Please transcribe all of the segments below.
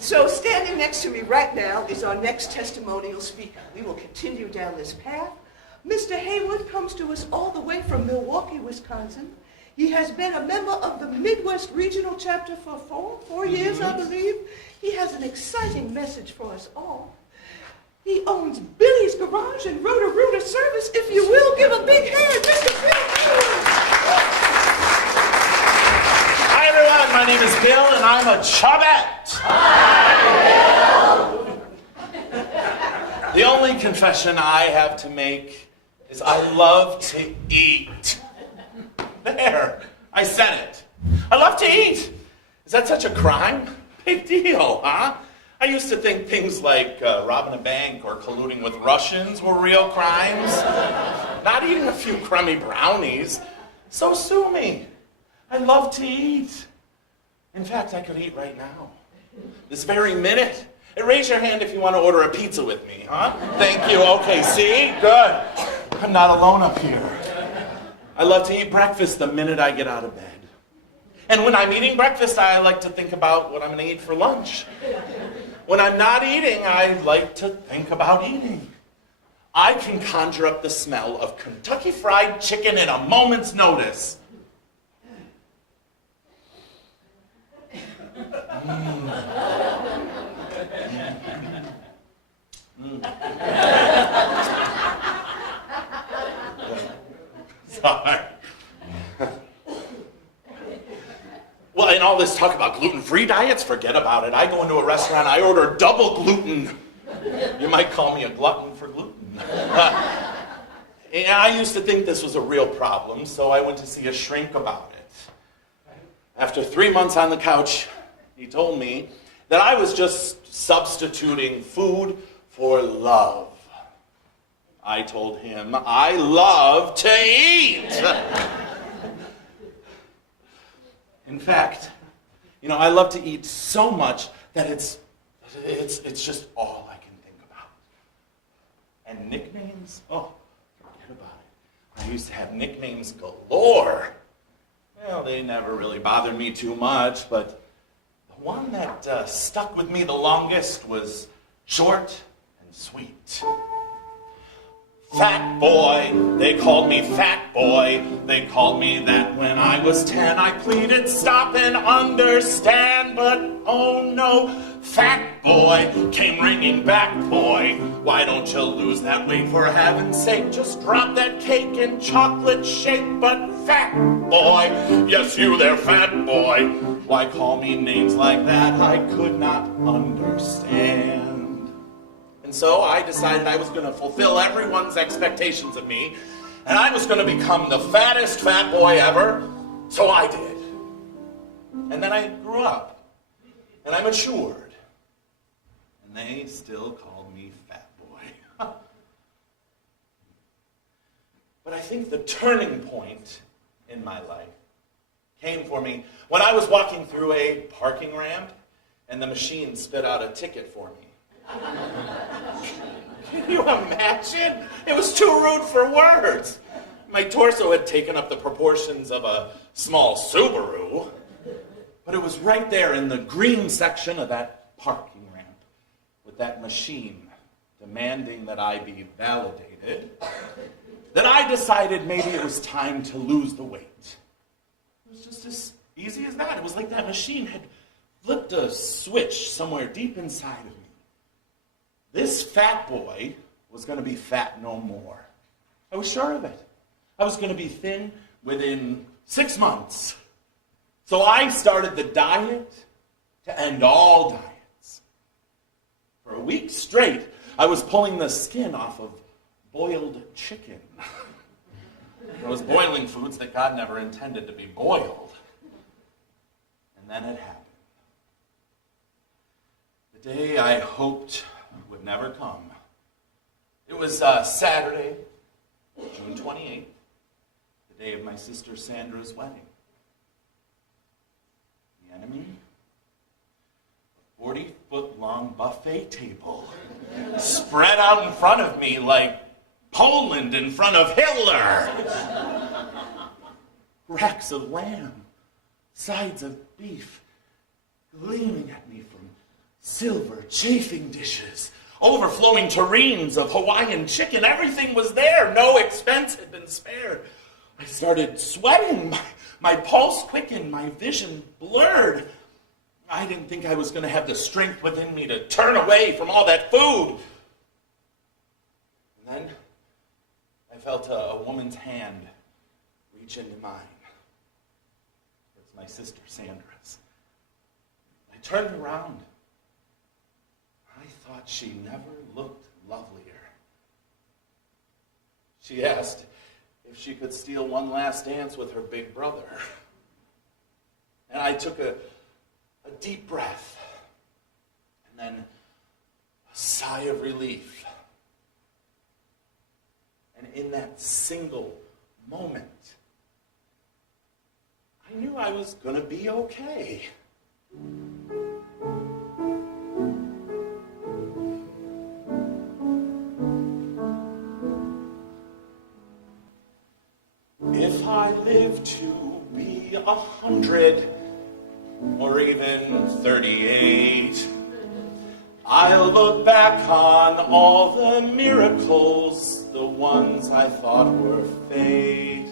So standing next to me right now is our next testimonial speaker. We will continue down this path. Mr. Heywood comes to us all the way from Milwaukee, Wisconsin. He has been a member of the Midwest Regional Chapter for four years, I believe. He has an exciting message for us all. He owns Billy's Garage and Roto-Rooter Service. If you will, give a big hand, Mr. Bill Heywood. Hi, everyone. My name is Bill, and I'm a Chubette. Hi, Bill. The only confession I have to make is I love to eat. There, I said it. I love to eat. Is that such a crime? Big deal, huh? I used to think things like robbing a bank or colluding with Russians were real crimes. Not eating a few crummy brownies. So sue me. I love to eat. In fact, I could eat right now. This very minute. Hey, raise your hand if you want to order a pizza with me, huh? Thank you. Okay, see? Good. I'm not alone up here. I love to eat breakfast the minute I get out of bed. And when I'm eating breakfast, I like to think about what I'm going to eat for lunch. When I'm not eating, I like to think about eating. I can conjure up the smell of Kentucky Fried Chicken in a moment's notice. Sorry. Well, and all this talk about gluten-free diets, forget about it. I go into a restaurant, I order double gluten. You might call me a glutton for gluten. And I used to think this was a real problem, so I went to see a shrink about it. After 3 months on the couch, he told me that I was just substituting food for love. I told him, I love to eat. In fact, I love to eat so much that it's just all I can think about. And nicknames? Oh, forget about it. I used to have nicknames galore. Well, they never really bothered me too much, but the one that stuck with me the longest was short and sweet. Fat boy, they called me fat boy. They called me that when I was 10. I pleaded stop and understand, but oh no, fat boy came ringing back, boy. Why don't you lose that weight for heaven's sake? Just drop that cake and chocolate shake, but fat boy, yes you there fat boy. Why call me names like that? I could not understand. And so I decided I was going to fulfill everyone's expectations of me, and I was going to become the fattest fat boy ever, so I did. And then I grew up, and I matured, and they still called me fat boy. But I think the turning point in my life came for me when I was walking through a parking ramp, and the machine spit out a ticket for me. Can you imagine? It was too rude for words. My torso had taken up the proportions of a small Subaru, but it was right there in the green section of that parking ramp with that machine demanding that I be validated, that I decided maybe it was time to lose the weight. It was just as easy as that. It was like that machine had flipped a switch somewhere deep inside of me. This fat boy was going to be fat no more. I was sure of it. I was going to be thin within 6 months. So I started the diet to end all diets. For a week straight, I was pulling the skin off of boiled chicken. I was boiling foods that God never intended to be boiled. And then it happened. The day I hoped would never come. It was Saturday, June 28th, the day of my sister Sandra's wedding. The enemy? A 40-foot-long buffet table spread out in front of me like Poland in front of Hitler. Racks of lamb, sides of beef, gleaming at me from Silver chafing dishes, overflowing tureens of Hawaiian chicken. Everything was there. No expense had been spared. I started sweating. My pulse quickened. My vision blurred. I didn't think I was going to have the strength within me to turn away from all that food. And then I felt a woman's hand reach into mine. It was my sister Sandra's. I turned around. I thought she never looked lovelier. She asked if she could steal one last dance with her big brother. And I took a deep breath, and then a sigh of relief. And in that single moment, I knew I was going to be okay. If I live to be 100, or even 38, I'll look back on all the miracles, the ones I thought were fate.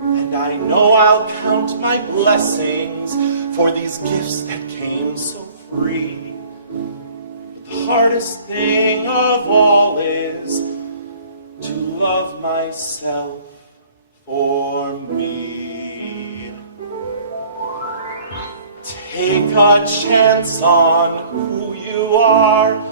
And I know I'll count my blessings for these gifts that came so free. But the hardest thing of all is to love myself for me. Take a chance on who you are.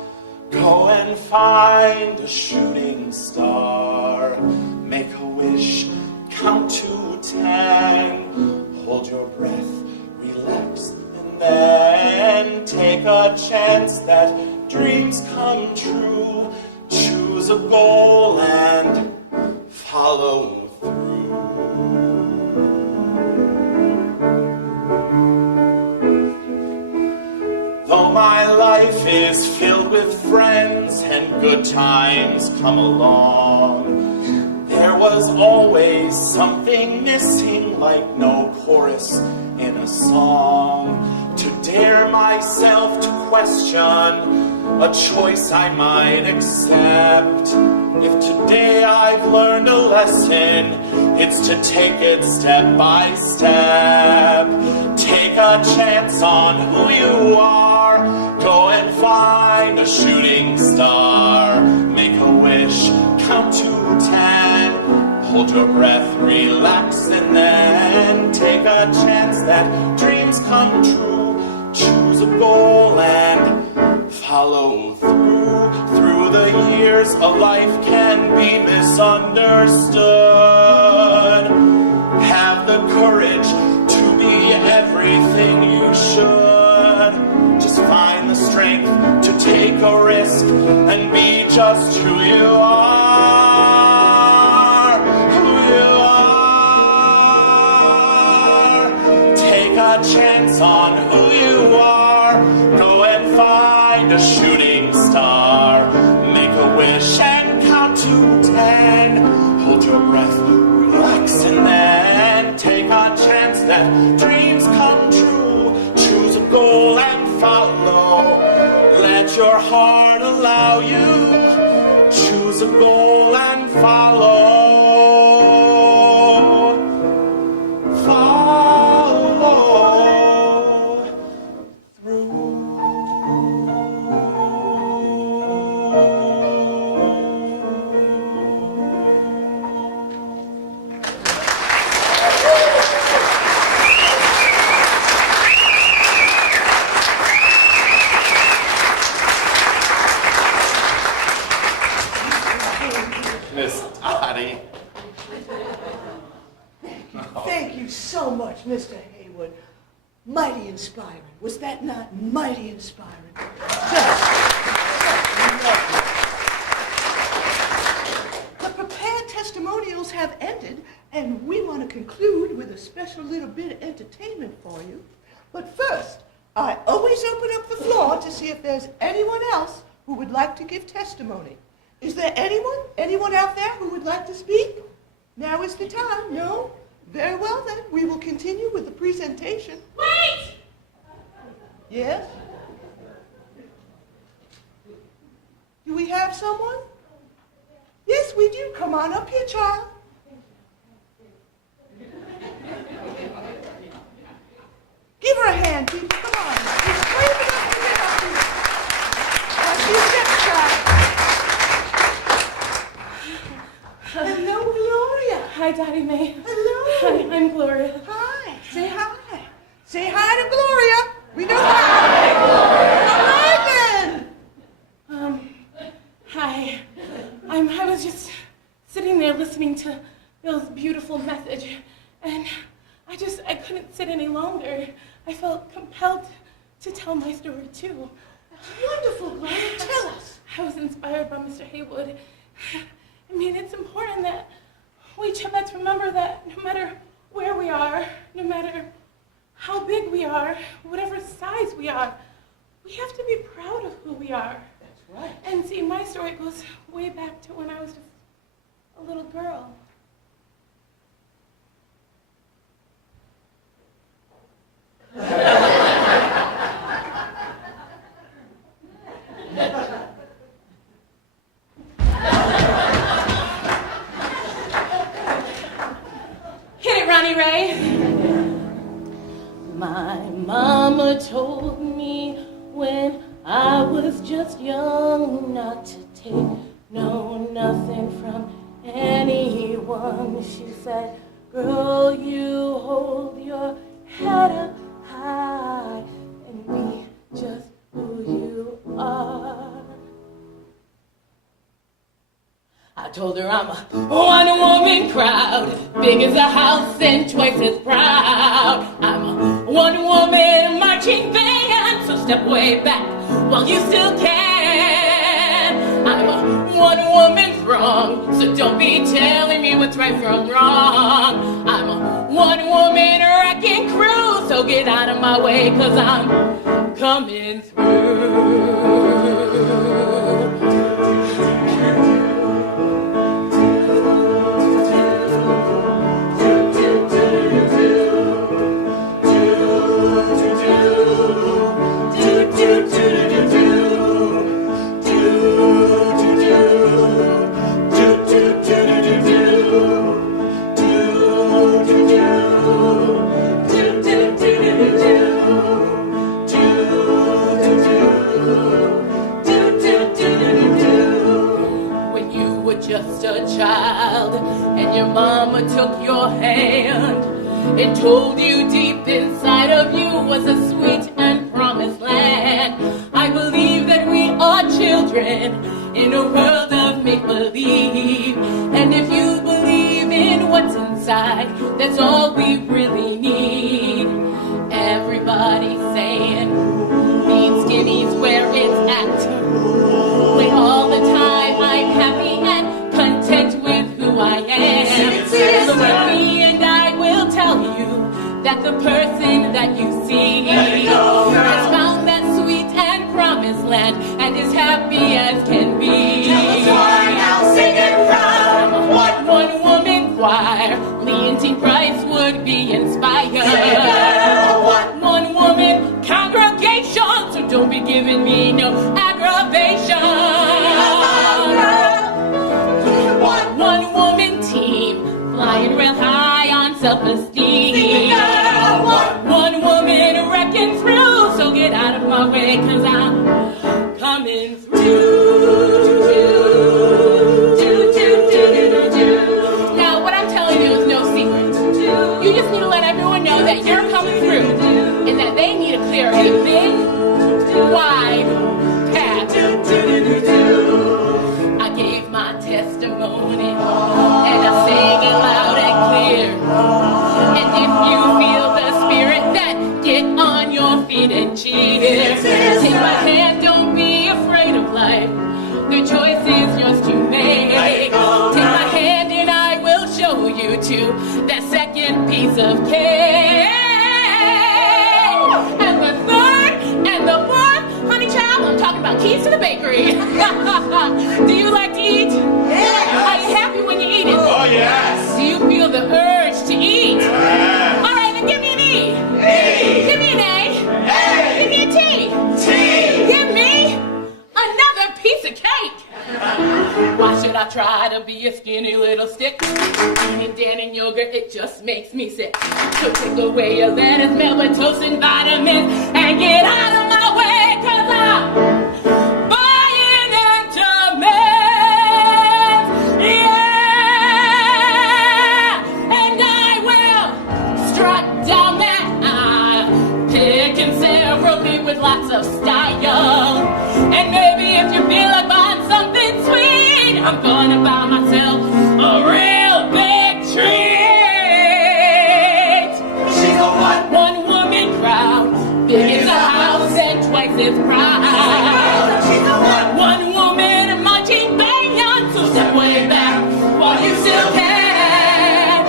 Go and find a shooting star. Make a wish, count to 10. Hold your breath, relax, and then take a chance that dreams come true. Choose a goal and follow through. Though my life is filled with friends and good times come along, there was always something missing, like no chorus in a song. To dare myself to question a choice I might accept. If today I've learned a lesson, it's to take it step by step. Take a chance on who you are. Go and find a shooting star. Make a wish, count to 10. Hold your breath, relax, and then take a chance that dreams come true. Choose a goal and follow through. Through the years, a life can be misunderstood. Have the courage to be everything you should. Just find the strength to take a risk and be just who you are. Who you are. Take a chance on who you are. Go and find a shooting star. Make a wish and count to 10. Hold your breath, relax, and then take a chance that dreams come true. Choose a goal and follow. Let your heart allow you. Choose a goal and follow. Follow through. Miss Dottie. Thank you so much, Mr. Heywood. Mighty inspiring. Was that not mighty inspiring? Just lovely. The prepared testimonials have ended, and we want to conclude with a special little bit of entertainment for you. But first, I always open up the floor to see if there's anyone else who would like to give testimony. Is there anyone out there who would like to speak? Now is the time. No? Very well then, we will continue with the presentation. Wait! Yes? have someone? Yes, we do. Come on up here, child. Give her a hand, people. Come on. She's brave enough to get up here. Now she's stepchild. Hello, Gloria. Hi, Dottie Mae. Hello. Hi, I'm Gloria. Hi. Say hi. Say hi to Gloria. We know hi. All right, then. Hi. I was just sitting there listening to Bill's beautiful message, and I couldn't sit any longer. I felt compelled to tell my story, too. Wonderful, Gloria. Tell us. I was inspired by Mr. Heywood. I mean, it's important that we Chubettes remember that no matter where we are, no matter how big we are, whatever size we are, we have to be proud of who we are. That's right. And see, my story goes way back to when I was just a little girl. Hit it, Ronnie Ray. My mama told me when I was just young not to take nothing from anyone. She said, girl, you hold your head up high and be just who you are. I told her I'm a one-woman crowd, big as a house and twice as proud. I'm a one-woman marching band, so step way back while you still can. I'm a one-woman throng, so don't be telling me what's right from wrong. I'm a one-woman wrecking crew, so get out of my way, 'cause I'm coming through. Just a child, and your mama took your hand and told you deep inside of you was a sweet and promised land. I believe that we are children in a world of make-believe, and if you believe in what's inside, that's all we really need. Everybody saying, need skinny's where it's at, when all the time I'm happy and content with who I am. Look at me and I will tell you that the person that you see has found that sweet and promised land and is happy as can be. Now sing it proud. One woman choir, Lee and Team Price would be inspired. One woman congregation, so don't be giving me no aggravation. One woman team, flying real high on self-esteem. One woman wrecking through, so get out of my way, 'cause I'm coming through. Now, what I'm telling you is no secret. You just need to let everyone know that you're coming through, and that they need to clear a big, wide path. I gave my testimony, and I sing it loud and clear. And if you feel the spirit, then get on your feet and cheer. Take my hand, don't be afraid of life. The choice is yours to make. Take my hand and I will show you to that second piece of cake. And the third and the fourth, honey child, I'm talking about keys to the bakery. Do you like to eat? Yeah. Are you happy when you eat it? Oh, yes. Do you feel the urge to eat? Yeah. All right, then give me an E. E. Give me an A. A. Give me a T. T. Give me another piece of cake. try to be a skinny little stick. Eating Dan and yogurt, it just makes me sick. So take away your lettuce, milk, with toast and vitamins, and get out of my way, 'cause I'm buying into meds. Yeah, and I will strut down that aisle, picking severally with lots of style. And maybe if you feel like buying something sweet, I'm gonna buy myself a real big treat. She's a one-woman crowd, big as a house and twice as proud. She's a One woman marching bang, so step way back while you still can.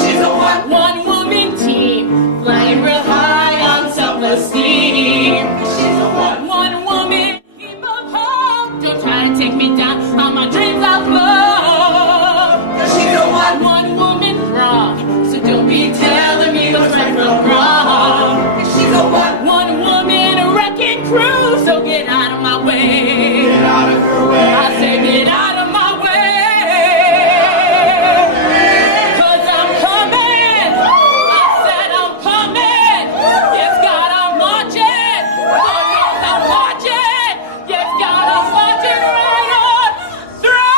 She's a One-woman team, flying real high on self-esteem. She's a One woman, keep up hope. Don't try to take me down on my dreams of love. She's a One woman wrong, so don't be telling me what's right from wrong. She's a One woman wrecking crew, so get out of my way. Get out of her way. I say get out of my way. 'Cause I'm coming. I said I'm coming. Yes, God, I'm marching. God knows I'm marching. Yes, God, I'm marching right on through.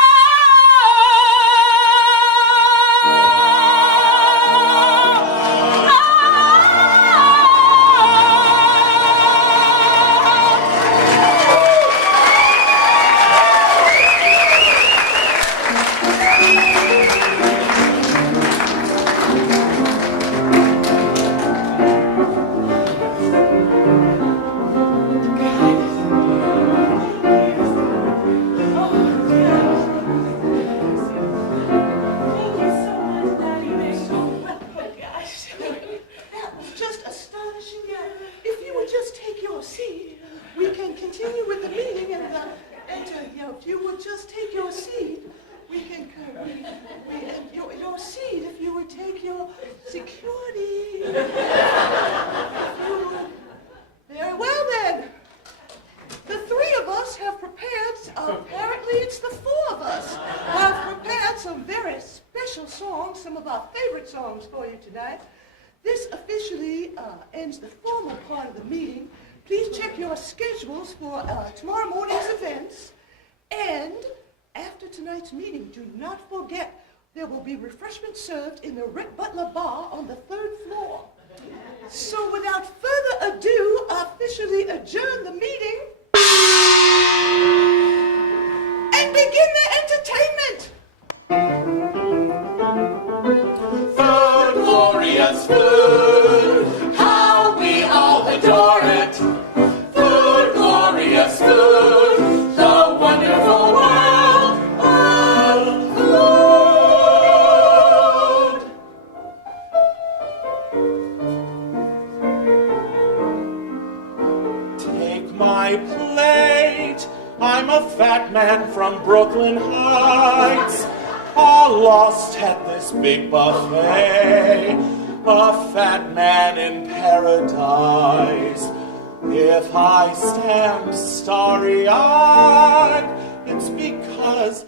That was just astonishing. If you would just take your seat, we can continue with the meeting. If you would just take your seat, we can. Your seat. If you would take your security. Very well then. The three of us have prepared. Apparently, it's the four of us have prepared some very special songs, some of our favorite songs for you tonight. This officially ends the formal part of the meeting. Please check your schedules for tomorrow morning's events. And after tonight's meeting, do not forget there will be refreshments served in the Rick Butler Bar on the 3rd floor. So without further ado, I officially adjourn the meeting and begin the entertainment. Food, glorious food, how we all adore it. Food, glorious food, the wonderful world of food. Take my plate, I'm a fat man from Brooklyn Heights, all lost at this big buffet, a fat man in paradise. If I stand starry-eyed, it's because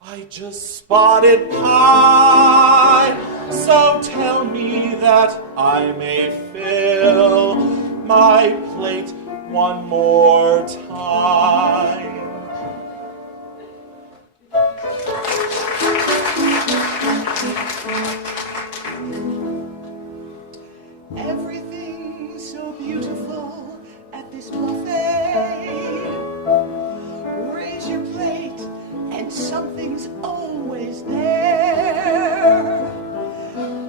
I just spotted pie. So tell me that I may fill my plate one more time. Everything's so beautiful at this buffet. Raise your plate and something's always there.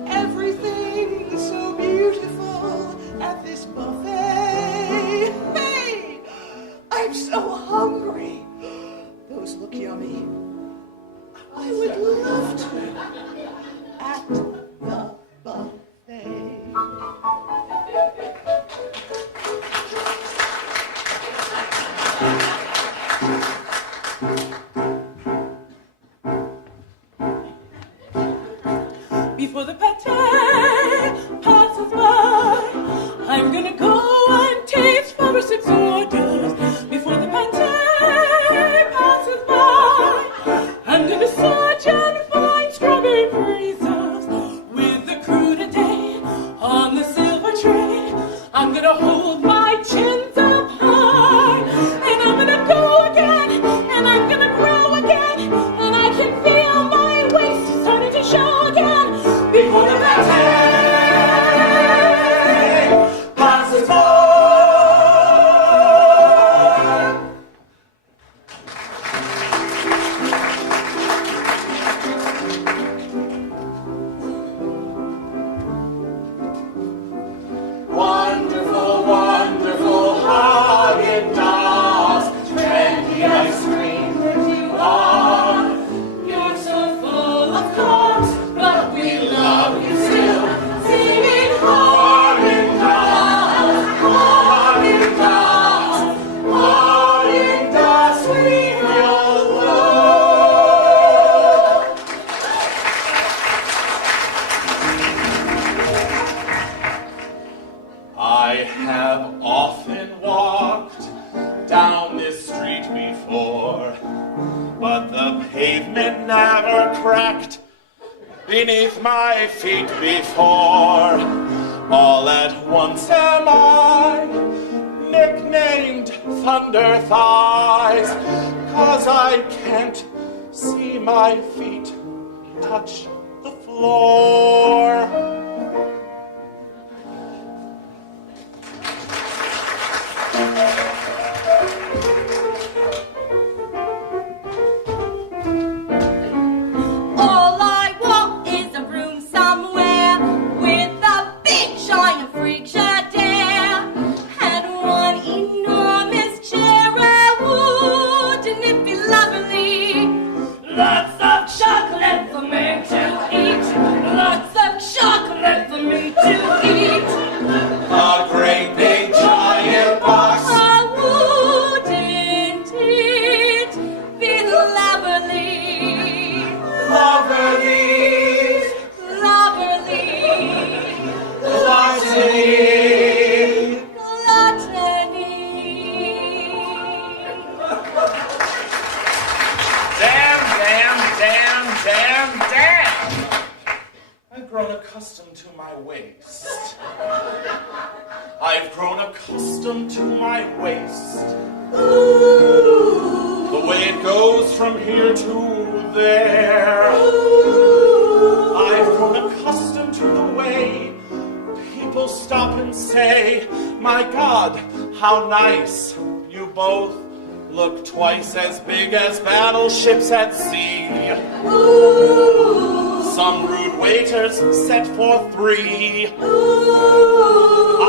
Everything's so beautiful at this buffet. Hey, I'm so hungry. Those look yummy. I would love to at the buffet. Before the pate passes by, I'm gonna go and taste 5 or 6 orders. Before the pate passes by, and gonna hold my chins up high, and I'm gonna go again, and I'm gonna grow again, and I can feel my waist starting to show again before the next day passes by. Wonderful, wonderful, Haagen-Dazs, trendy ice cream that you are. You're so full of carbs, but we love you still. Singing Haagen-Dazs, Haagen-Dazs, Haagen-Dazs, sweet real love. I have often walked down this street before, but the pavement never cracked beneath my feet before. All at once am I nicknamed Thunder Thighs, 'cause I can't see my feet touch the floor. All I want is a room somewhere with a big giant freak chandelier and one enormous chair. Wouldn't it be lovely? Lots of chocolate for me to eat. Lots of chocolate for me to eat. A great big giant box. Oh, wouldn't it be lovely? Lovely, Lovely. gluttony. Damn. I've grown accustomed to my waist. I've grown accustomed to my waist. The way it goes from here to there. I've grown accustomed to the way people stop and say, "My God, how nice. You both look twice as big as battleships at sea." Some rude waiters set for 3.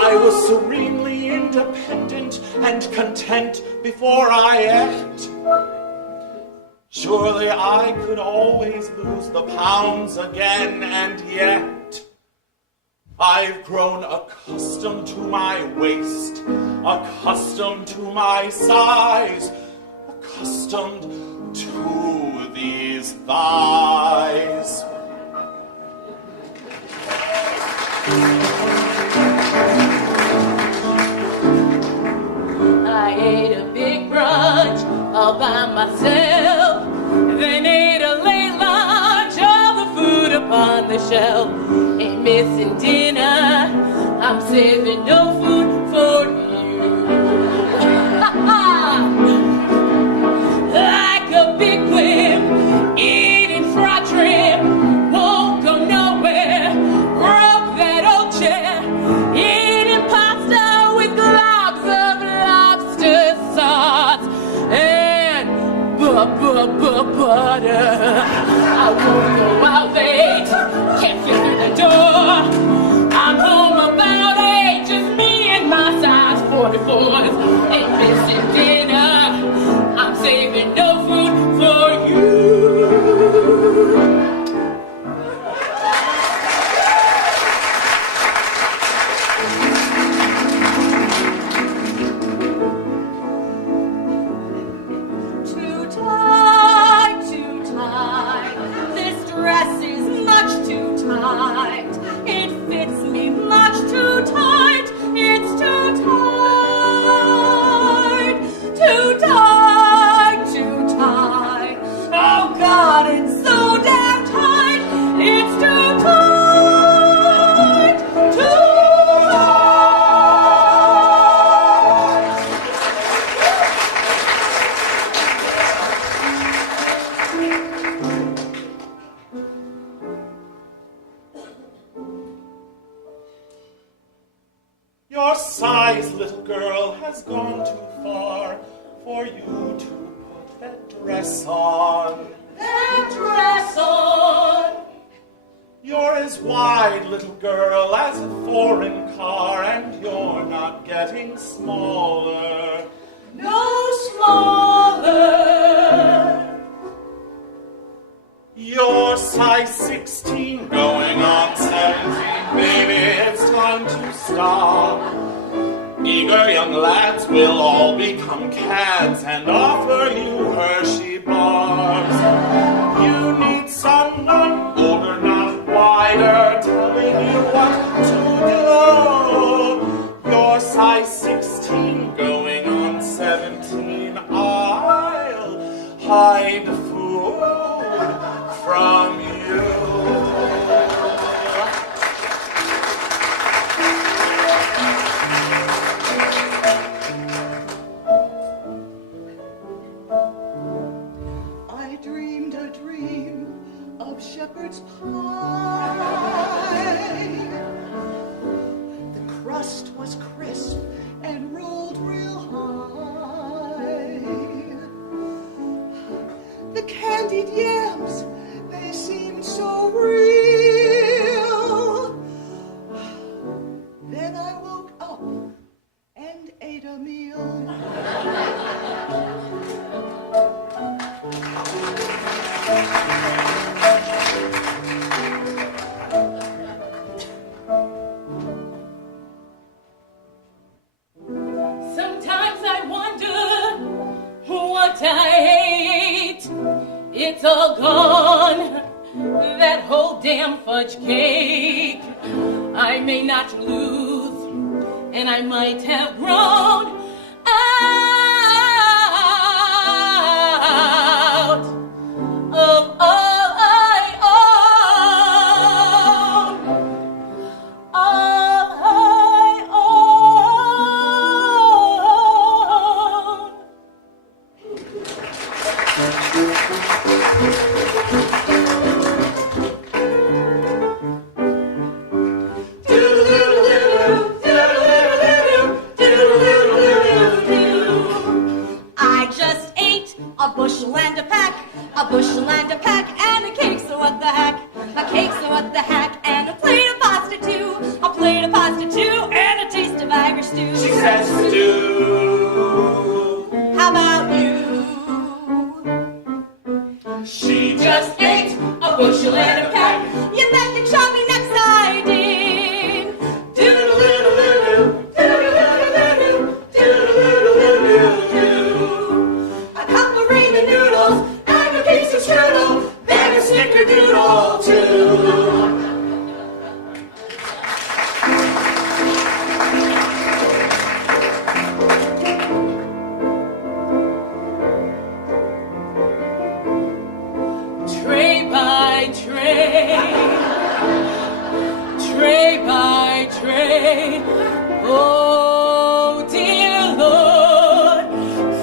I was serenely independent and content before I ate. Surely I could always lose the pounds again, and yet I've grown accustomed to my waist, accustomed to my size, accustomed to these thighs. I ate a big brunch all by myself, then ate a late lunch, all the food upon the shelf. Ain't missing dinner, I'm saving no food for you. Like a big whip, eating fried shrimp, won't go nowhere, broke that old chair, eating pasta with globs of lobster sauce and butter. I won't go out late, can't get through the door. I'm home about 8, just me and my size 44s. Ain't missing dinner, I'm saving no food for you. Too tight, this dress size, little girl, has gone too far for you to put that dress on. That dress on. You're as wide, little girl, as a foreign car, and you're not getting smaller. No smaller. You're size 16 going on 17, baby, it's time to stop. Eager young lads will all become cads and offer you Hershey bars. You need someone older, not wider, telling you what to do. You're size 16 going on 17, I'll hide food from you. I dreamed a dream of shepherd's pie. The crust was crisp and rolled real high. The candied yams, they seemed so real. Then I woke up and ate a meal. Sometimes I wonder what I ate. It's all gone, that whole damn fudge cake. I may not lose, and I might have grown out of all I own. All I own. I just ate a bushel and a pack, and a cake, so what the heck? A cake, so what the heck? And a plate of pasta too, and a taste of Irish stew. She says stew. How about you? She just ate A bushel and a pack. You bet the Chubby next I did. A couple of ramen noodles and a piece of strudel, then a snickerdoodle too. Tray by tray. Oh, dear Lord,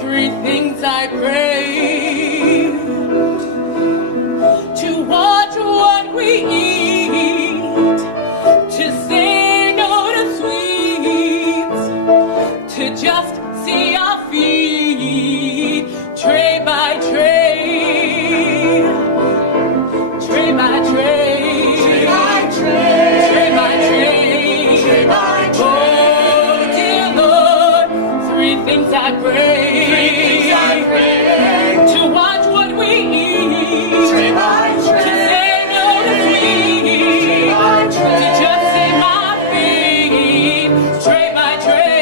three things I pray. To watch what we eat, to say no to sweets, to just see our feet. Tray by tray. Tray by tray. Tray by tray. Tray by tray. Tray by tray. Oh, dear Lord, three things I pray. Three things I pray. To watch what we eat. Tray by tray. To say no to sweets. Tray by tray. To just see my feet. Tray by tray.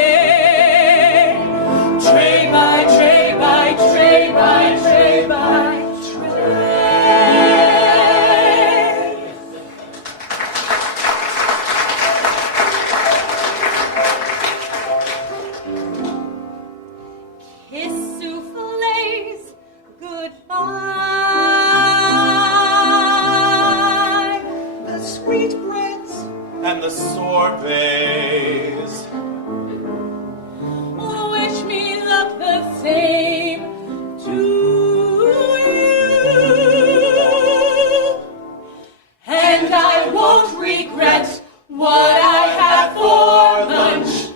Tray by tray by tray by tray by tray. Kiss souffles goodbye. The sweetbreads, and the sorbets. Wish me luck the same to you. And I won't regret what I had for lunch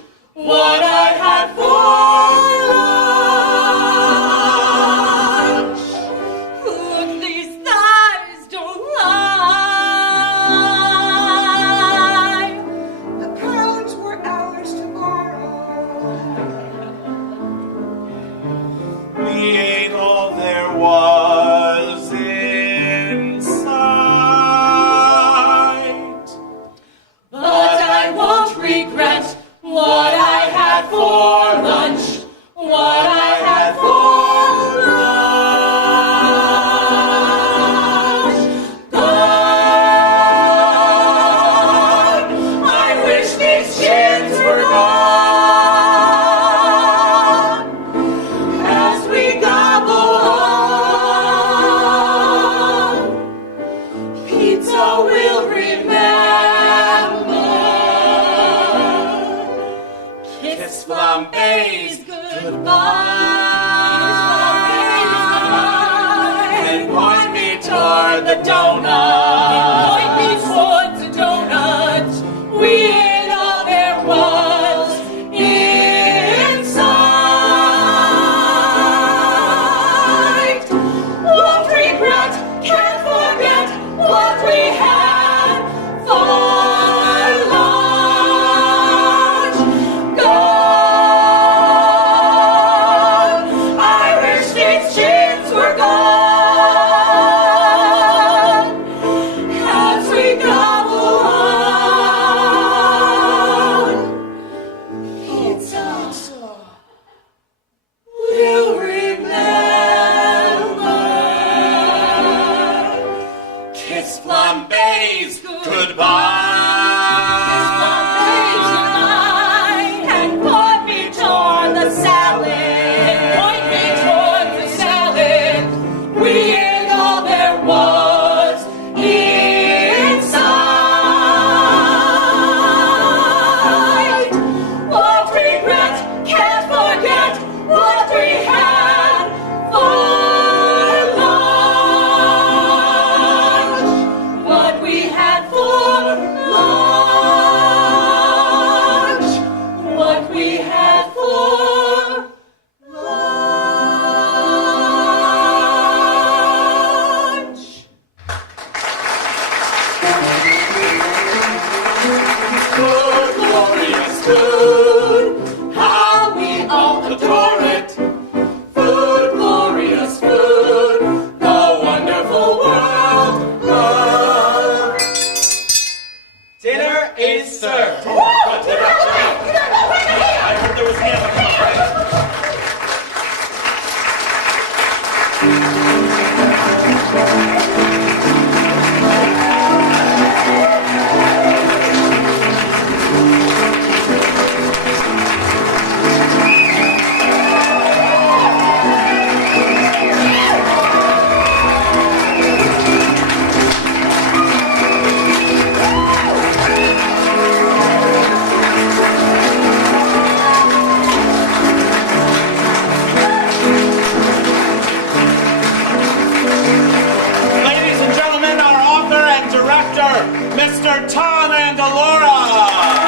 for lunch, what I had for lunch. Gone. I wish these chins were gone. As we gobble on, pizza will remember. Kiss flambés goodbye. And point me toward the donut. Point me towards the donut. We ate all there was inside. Won't regret, can't forget what we had for lunch. Gone. I wish these chins were gone. As we gobble on, pizza will remember. Kiss flambés goodbye. And point me toward the salad. Point me toward the salad. We ate all there was inside. Won't regret, can't forget what we had for lunch. What we had for lunch. What we had for lunch. Good, glorious food, how we all adore it. Food, glorious food, the wonderful world of. Dinner is served. I heard there was ham. Ladies and gentlemen, our author and director, Mr. Tom Andolora.